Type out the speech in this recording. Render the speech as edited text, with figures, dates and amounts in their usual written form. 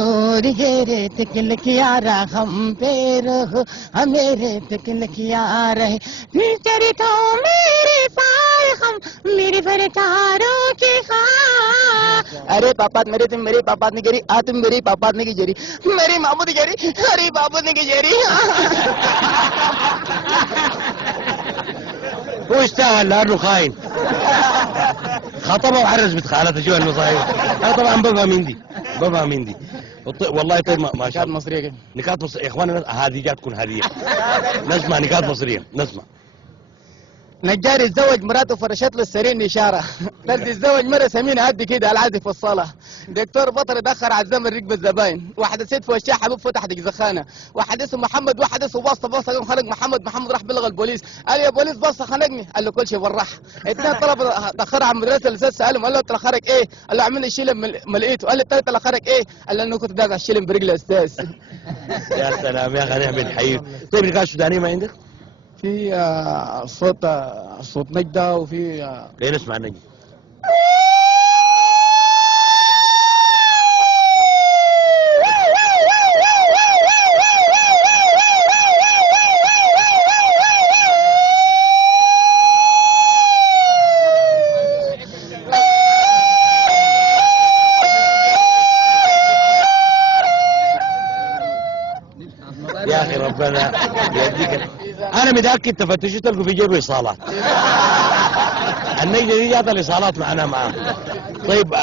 और ये रेत किल किया रहा हम पे रहो, हमें रेत किल किया रहे, तेरी तो मेरे पाए हम, मेरे फरकारों के हाँ। अरे पापात मेरे तुम मेरे पापात नहीं गिरी, आ तुम मेरी पापात नहीं की जेरी, मेरी मामूद गिरी, अरे बाबू नहीं की जेरी. هو اشتغل لانه خاين. خطبه وحرز بنت خالته. شو المصايب؟ انا طبعا بفهم هندي. والله طيب ما شاء الله. نكات مصرية كده. نكات مصرية يا اخوانا، هذه جات تكون هدية. نسمع نكات مصرية، نسمع. نجار اتزوج مراته فرشت له السرير اشاره. تدي اتزوج مره سمينه قد كده على العادي في الصاله. دكتور بطل اتاخر على الزمن ركب الزباين. واحده ست في وشها حبوب فتحت جزخانه. واحد اسمه محمد واحد اسمه باسطه قام خانق محمد راح بلغ البوليس. قال يا بوليس باسطه خانقني. قال له كل شيء بالراحه. اثنين طلبه تاخر على المدرسه. الاستاذ سالهم قال له انت خارج ايه؟ قال له عملني الشلم ما لقيته. قال له الثالث اللي خارج ايه؟ قال له انه كنت داقع الشلم برجلي يا استاذ. يا سلام يا اخي، نحمد حييك. طيب نكات سودانية ما عندك؟ في صوت نجده وفي ليه نسمع نجي؟ يا اخي ربنا يهديك. انا متاكد تفتشوا تلقوا في جيبه ايصالات. النجده دي جات الايصالات معنا معاه. طيب